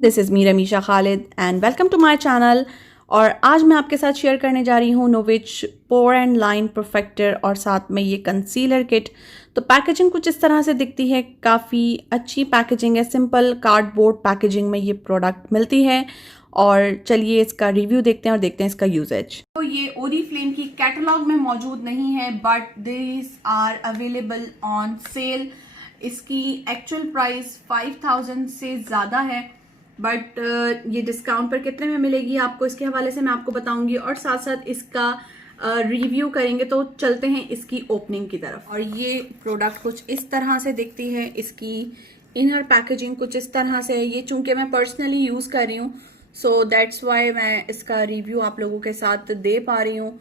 This is me Ramisha Khalid and welcome to my channel. और आज मैं आपके साथ शेयर करने जा रही हूँ नोविच पोर एंड लाइन परफेक्टर और साथ में ये कंसीलर किट। तो पैकेजिंग कुछ इस तरह से दिखती है, काफ़ी अच्छी पैकेजिंग है, सिंपल कार्डबोर्ड पैकेजिंग में ये प्रोडक्ट मिलती है। और चलिए इसका रिव्यू देखते हैं और देखते हैं इसका यूजेज। तो ये ओरिफ्लेम की कैटलॉग में मौजूद नहीं है but this are available on sale. इसकी एक्चुअल प्राइस 5000 से ज़्यादा है बट ये डिस्काउंट पर कितने में मिलेगी आपको इसके हवाले से मैं आपको बताऊंगी और साथ साथ इसका रिव्यू करेंगे। तो चलते हैं इसकी ओपनिंग की तरफ। और ये प्रोडक्ट कुछ इस तरह से दिखती है, इसकी इनर पैकेजिंग कुछ इस तरह से है। ये चूंकि मैं पर्सनली यूज़ कर रही हूँ सो दैट्स वाई मैं इसका रिव्यू आप लोगों के साथ दे पा रही हूँ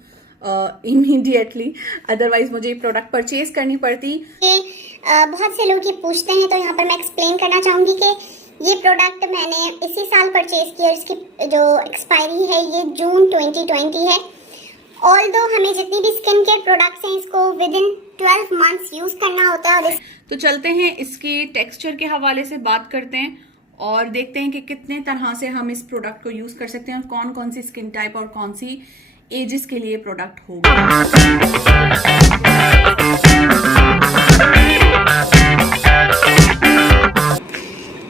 इमीडिएटली, अदरवाइज मुझे ये प्रोडक्ट परचेज करनी पड़ती। बहुत से लोग ये पूछते हैं तो यहाँ पर मैं एक्सप्लेन करना चाहूँगी कि ये प्रोडक्ट मैंने इसी साल परचेज किया और इसकी जो एक्सपायरी है ये जून 2020 है। ऑल्दो हमें जितनी भी स्किन केयर प्रोडक्ट्स हैं इसको विद इन 12 मंथ्स यूज़ करना होता है। और तो चलते हैं इसके टेक्सचर के हवाले से बात करते हैं और देखते हैं कि कितने तरह से हम इस प्रोडक्ट को यूज़ कर सकते हैं और कौन कौन सी स्किन टाइप और कौन सी एजेस के लिए प्रोडक्ट होगा।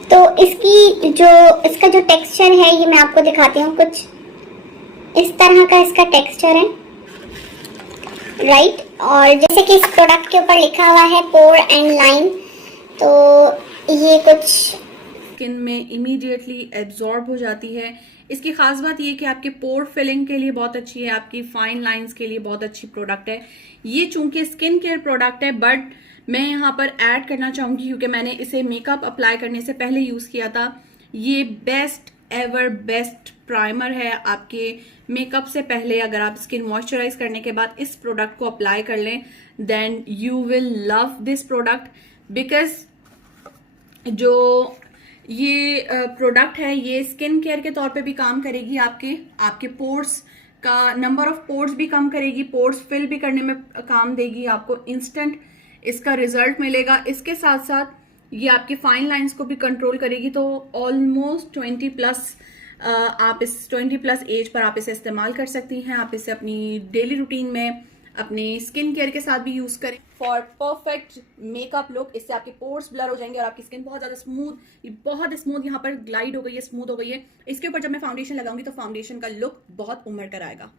तो इसका जो टेक्सचर है ये मैं आपको दिखाती हूँ। कुछ इस तरह का इसका टेक्सचर है, राइट। और जैसे कि इस प्रोडक्ट के ऊपर लिखा हुआ है पोर एंड लाइन, तो ये कुछ स्किन में इमीडिएटली एब्जॉर्ब हो जाती है। इसकी खास बात ये कि आपके पोर फिलिंग के लिए बहुत अच्छी है, आपकी फाइन लाइंस के लिए बहुत अच्छी प्रोडक्ट है। ये चूंकि स्किन केयर प्रोडक्ट है बट मैं यहाँ पर ऐड करना चाहूँगी क्योंकि मैंने इसे मेकअप अप्लाई करने से पहले यूज़ किया था। ये बेस्ट एवर बेस्ट प्राइमर है आपके मेकअप से पहले। अगर आप स्किन मॉइस्चराइज करने के बाद इस प्रोडक्ट को अप्लाई कर लें then you will love this product because जो ये प्रोडक्ट है ये स्किन केयर के तौर पे भी काम करेगी, आपके पोर्स का नंबर ऑफ पोर्स भी कम करेगी, पोर्स फिल भी करने में काम देगी, आपको इंस्टेंट इसका रिजल्ट मिलेगा। इसके साथ साथ ये आपकी फाइन लाइंस को भी कंट्रोल करेगी। तो ऑलमोस्ट 20+ आप इस 20+ एज पर आप इसे इस्तेमाल कर सकती हैं। आप इसे अपनी डेली रूटीन में अपने स्किन केयर के साथ भी यूज़ करें फॉर परफेक्ट मेकअप लुक। इससे आपके पोर्स ब्लर हो जाएंगे और आपकी स्किन बहुत ज़्यादा स्मूथ यहाँ पर ग्लाइड हो गई है, स्मूथ हो गई है। इसके ऊपर जब मैं फाउंडेशन लगाऊंगी तो फाउंडेशन का लुक बहुत उमड़ कर आएगा।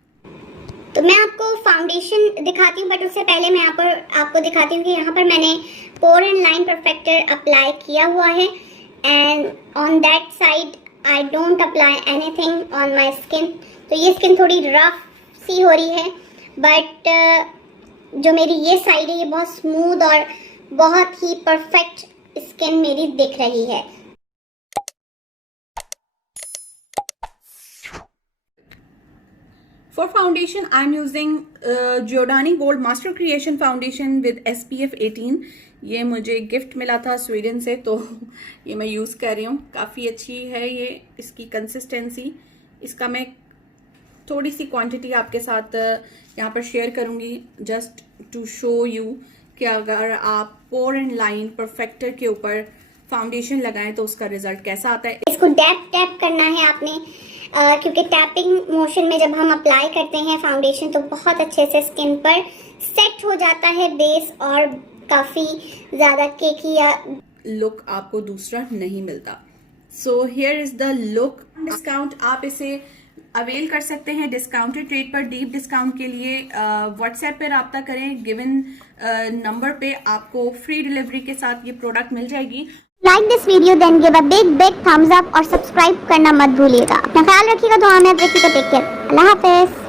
तो मैं आपको फाउंडेशन दिखाती हूँ बट उससे पहले मैं यहाँ पर आपको दिखाती हूँ कि यहाँ पर मैंने पोर एंड लाइन परफेक्टर अप्लाई किया हुआ है and on that side I don't apply anything on my skin. तो ये स्किन थोड़ी रफ सी हो रही है बट जो मेरी ये साइड है ये बहुत स्मूथ और बहुत ही परफेक्ट स्किन मेरी दिख रही है। For foundation, I'm using Giordani Gold Master Creation Foundation with SPF 18। ये मुझे गिफ्ट मिला था स्वीडन से तो ये मैं यूज़ कर रही हूँ। काफ़ी अच्छी है ये इसकी कंसिस्टेंसी। इसका मैं थोड़ी सी क्वांटिटी आपके साथ यहाँ पर शेयर करूँगी जस्ट टू शो यू कि अगर आप पोर एंड लाइन परफेक्टर के ऊपर फाउंडेशन लगाएं तो उसका रिजल्ट कैसा आता है। इसको टैप टैप करना है आपने क्योंकि टैपिंग मोशन में जब हम अप्लाई करते हैं फाउंडेशन तो बहुत अच्छे से स्किन पर सेट हो जाता है बेस और काफ़ी ज़्यादा केकी या लुक आपको दूसरा नहीं मिलता। So here is the look. Discount आप इसे अवेल कर सकते हैं डिस्काउंटेड रेट पर। डीप डिस्काउंट के लिए व्हाट्सएप पर रब्ता करें, गिवन नंबर पे आपको फ्री डिलीवरी के साथ ये प्रोडक्ट मिल जाएगी। Like this video then give a big thumbs up और सब्सक्राइब करना मत भूलिएगा। अपना ख्याल रखिएगा, दुआ में रखिएगा। टेक केयर, अल्लाह हाफिज।